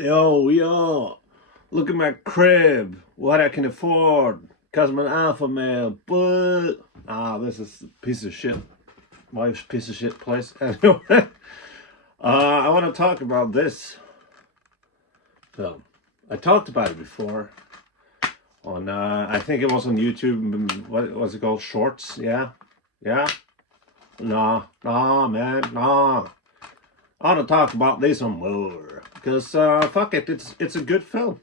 Yo, look at my crib, what I can afford, cause I'm an alpha male, but, this is a piece of shit, wife's piece of shit place. Anyway, I want to talk about this film. I talked about it before on, I think it was on YouTube, what was it called, Shorts, yeah? Yeah? Nah, man, nah. I want to talk about this some more, because, fuck it, it's a good film.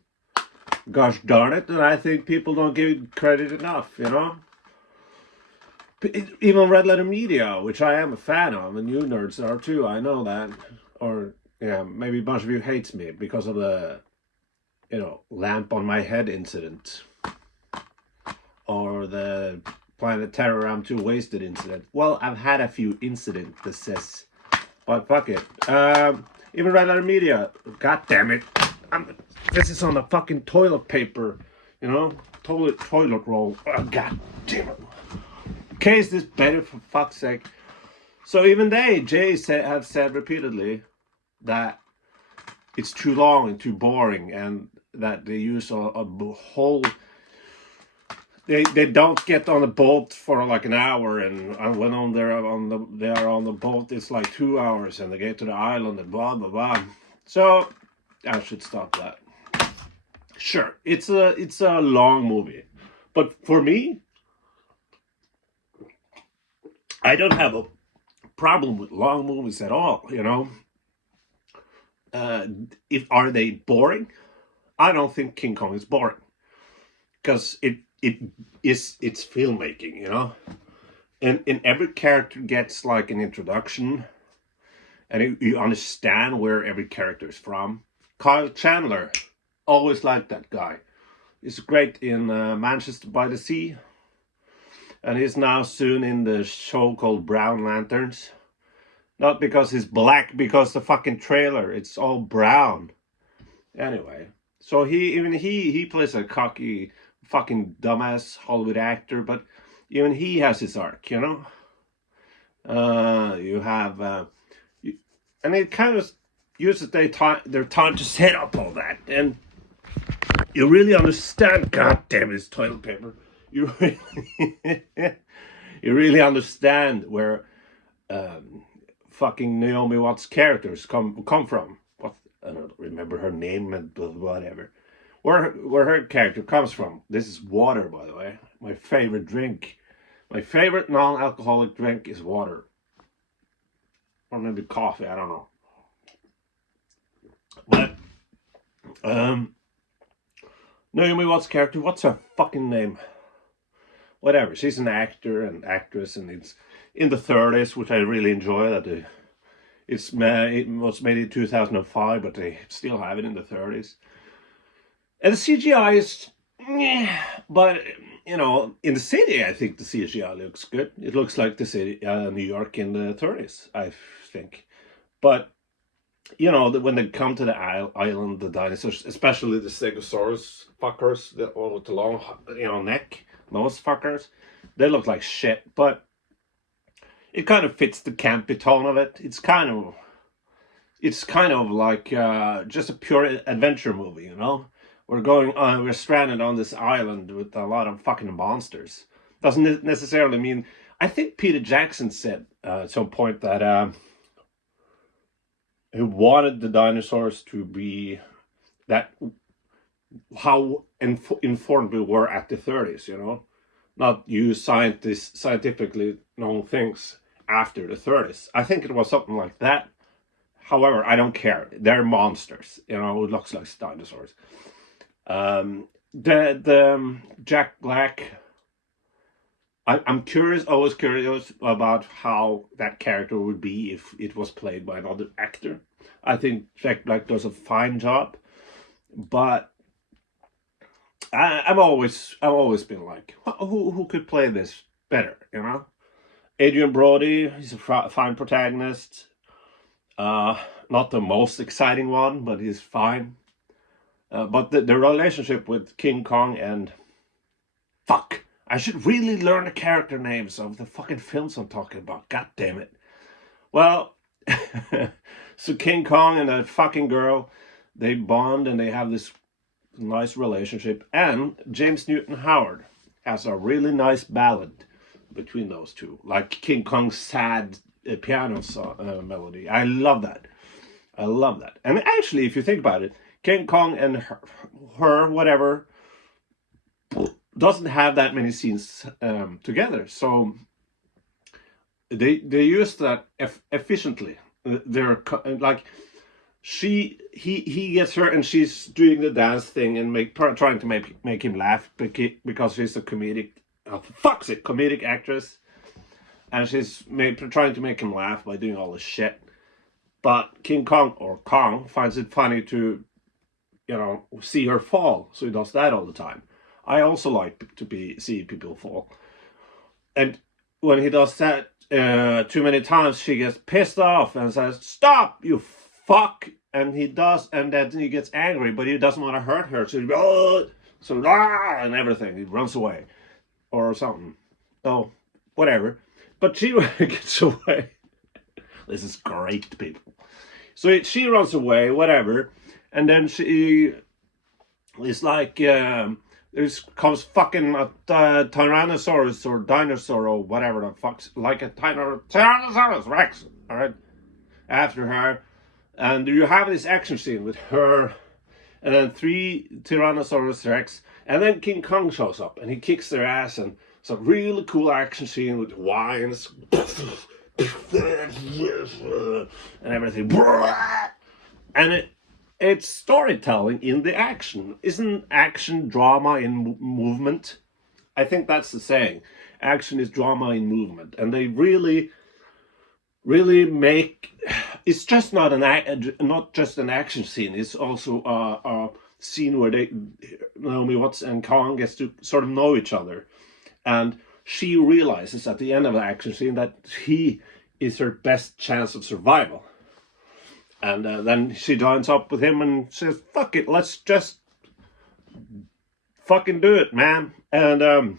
Gosh darn it, and I think people don't give it credit enough, you know? Even Red Letter Media, which I am a fan of, and you nerds are too, I know that. Or, yeah, maybe a bunch of you hates me because of the, lamp on my head incident. Or the Planet Terror I'm too wasted incident. Well, I've had a few incidents, but fuck it. Even Red Letter Media, god damn it. This is on the fucking toilet paper, you know? Toilet roll. Oh, god damn it. Okay, is this better, for fuck's sake? So even Jay have said repeatedly that it's too long and too boring, and that they use a whole. They don't get on a boat for like an hour, and when they are on the boat, it's like 2 hours, and they get to the island and blah blah blah. So I should stop that. Sure, it's a long movie, but for me, I don't have a problem with long movies at all. If are they boring? I don't think King Kong is boring because it's filmmaking. And every character gets like an introduction, and you understand where every character is from. Kyle Chandler, always liked that guy. He's great in Manchester by the Sea, and he's now soon in the show called Brown Lanterns. Not because he's black, because the fucking trailer, it's all brown. Anyway, so he plays a cocky fucking dumbass Hollywood actor, but even he has his arc. You have and it kind of uses their time to set up all that, and you really understand. God damn, it's toilet paper. You really, you really understand where fucking Naomi Watts' characters come from. What, I don't remember her name, and whatever. Where her character comes from. This is water, by the way. My favorite drink. My favorite non-alcoholic drink is water, or maybe coffee. I don't know. But Naomi Watts' character. What's her fucking name? Whatever. She's an actor and actress, and it's in the 30s, which I really enjoy. It was made in 2005, but they still have it in the 30s. And the CGI is, but in the city, I think the CGI looks good. It looks like the city, New York in the 30s, I think. But when they come to the island, the dinosaurs, especially the Stegosaurus fuckers, with the long, neck, those fuckers, they look like shit. But it kind of fits the campy tone of it. It's kind of like just a pure adventure movie. We're stranded on this island with a lot of fucking monsters. Doesn't necessarily mean. I think Peter Jackson said at some point that he wanted the dinosaurs to be that how informed we were at the 30s. Not use scientifically known things after the 30s. I think it was something like that. However, I don't care. They're monsters. It looks like dinosaurs. The Jack Black. I'm always curious about how that character would be if it was played by another actor. I think Jack Black does a fine job, but I've always been like, who could play this better? Adrian Brody, he's a fine protagonist. Not the most exciting one, but he's fine. But the relationship with King Kong and fuck, I should really learn the character names of the fucking films I'm talking about. God damn it. Well, so King Kong and that fucking girl, they bond and they have this nice relationship. And James Newton Howard has a really nice ballad between those two, like King Kong's sad piano melody. I love that. I love that. And actually, if you think about it, King Kong and her whatever, doesn't have that many scenes together. So they use that efficiently. They're like he gets her and she's doing the dance thing and trying to make him laugh because she's a comedic actress, and she's trying to make him laugh by doing all this shit. But King Kong, or Kong, finds it funny to, see her fall, so he does that all the time. I also like to see people fall, and when he does that too many times, she gets pissed off and says, "Stop, you fuck!" And he does, and then he gets angry, but he doesn't want to hurt her, so and everything. He runs away or something. Oh, whatever. But she gets away. This is great, people. So she runs away, whatever, and then she is like, there's comes fucking a Tyrannosaurus or dinosaur or whatever the fuck's, like a Tyrannosaurus Rex, all right, after her, and you have this action scene with her, and then 3 Tyrannosaurus Rex, and then King Kong shows up and he kicks their ass, and it's a really cool action scene with wines and everything, and it's storytelling in the action. Isn't action drama in movement? I think that's the saying. Action is drama in movement, and they really make. It's just not just an action scene. It's also a scene where Naomi Watts and Kong gets to sort of know each other, and she realizes at the end of the action scene that he is her best chance of survival. And then she joins up with him and says, "Fuck it, let's just fucking do it, man." And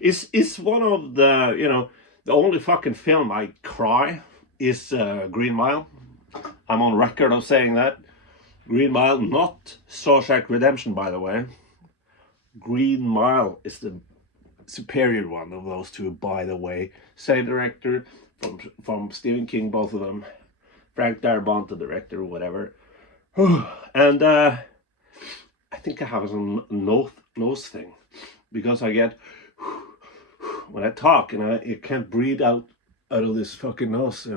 it's one of the the only fucking film I cry is Green Mile. I'm on record of saying that. Green Mile, not Shawshank Redemption, by the way. Green Mile is the superior one of those two, by the way. Same director from Stephen King, both of them. Frank Darabont, the director, or whatever. And I think I have a nose thing, because I get when I talk and I can't breathe out of this fucking nose,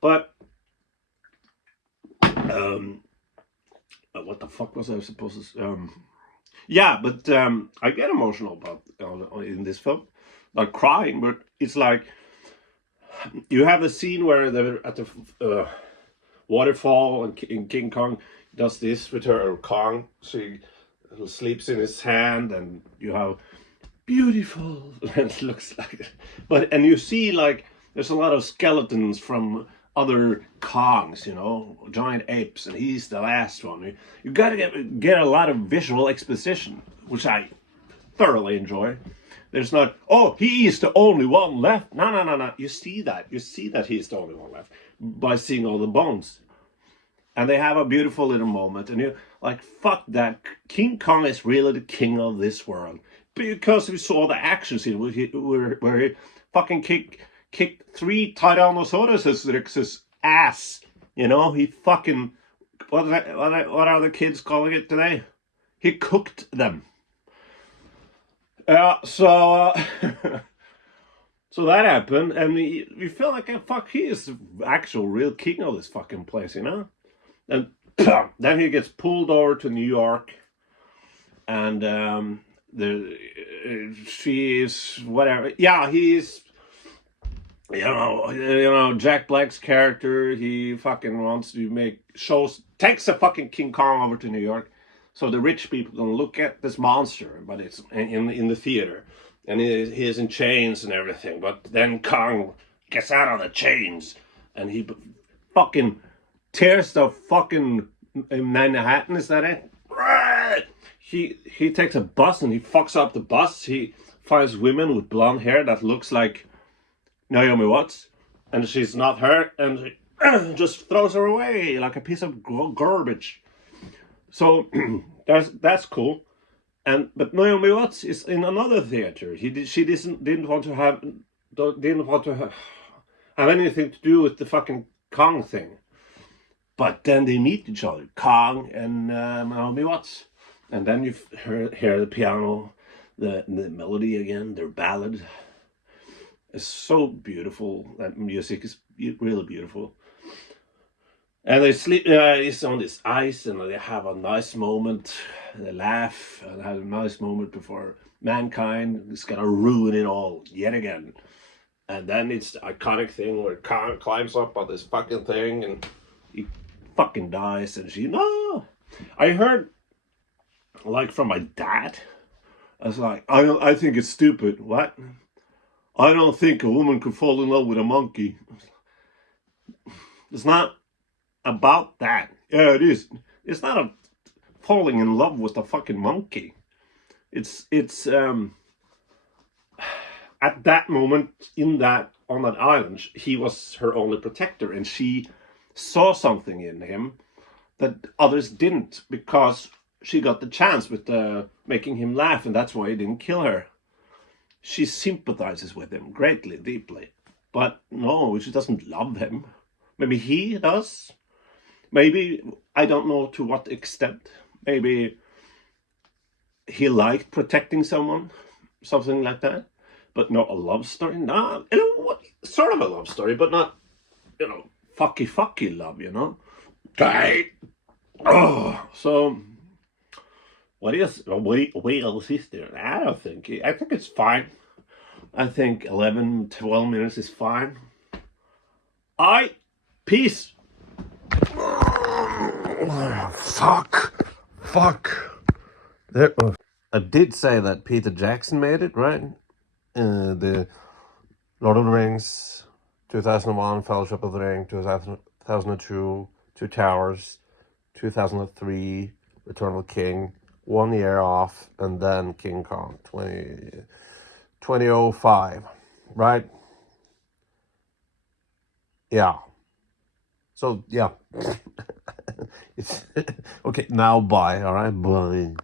But what the fuck was I supposed to? I get emotional about in this film, not crying, but it's like you have a scene where they're at the waterfall, and King Kong does this with her, or Kong. She sleeps in his hand, and you have beautiful. It looks like, and you see like there's a lot of skeletons from other Kongs, giant apes, and he's the last one. You gotta get a lot of visual exposition, which I thoroughly enjoy. There's not, oh, he is the only one left. No. You see that he's the only one left by seeing all the bones. And they have a beautiful little moment, and you're like, fuck that. King Kong is really the king of this world. Because we saw the action scene where he fucking kicked 3 Tyrannosaurus Rex's ass. He fucking, what are the kids calling it today? He cooked them. So that happened, and we feel like, he is the actual real king of this fucking place, And then he gets pulled over to New York, and she is whatever. Yeah, he's Jack Black's character. He fucking wants to takes a fucking King Kong over to New York, so the rich people can look at this monster, but it's in the theater, and he is in chains and everything. But then Kong gets out of the chains, and he fucking tears the fucking Manhattan. Is that it? He takes a bus and he fucks up the bus. He finds women with blonde hair that looks like Naomi Watts, and she's not her, and just throws her away like a piece of garbage. So that's cool. But Naomi Watts is in another theater. She didn't want to have anything to do with the fucking Kong thing. But then they meet each other, Kong and Naomi Watts, and then you hear the piano, the melody again, their ballad. It's so beautiful. That music is really beautiful. And they sleep. It's on this ice, and they have a nice moment. They laugh and have a nice moment before mankind is gonna ruin it all yet again. And then it's the iconic thing where Khan climbs up on this fucking thing and he fucking dies, and she no. I heard like from my dad. I was like, I think it's stupid. What? I don't think a woman could fall in love with a monkey. It's not about that. Yeah, it is. It's not a falling in love with a fucking monkey. It's at that moment on that island, he was her only protector, and she saw something in him that others didn't, because she got the chance with making him laugh, and that's why he didn't kill her. She sympathizes with him greatly, deeply, but no, she doesn't love him. Maybe he does. Maybe, I don't know to what extent. Maybe he liked protecting someone, something like that. But not a love story. Nah, sort of a love story, but not, fucky love, Okay. Oh, so what else is there? I think it's fine. I think 11, 12 minutes is fine. Peace. Fuck. There. I did say that Peter Jackson made it, right? The Lord of the Rings, 2001, Fellowship of the Ring, 2002, Two Towers, 2003, Return of the King, 1 year off, and then King Kong, 2005, right? Yeah. So, yeah. It's okay, now bye, all right? Bye.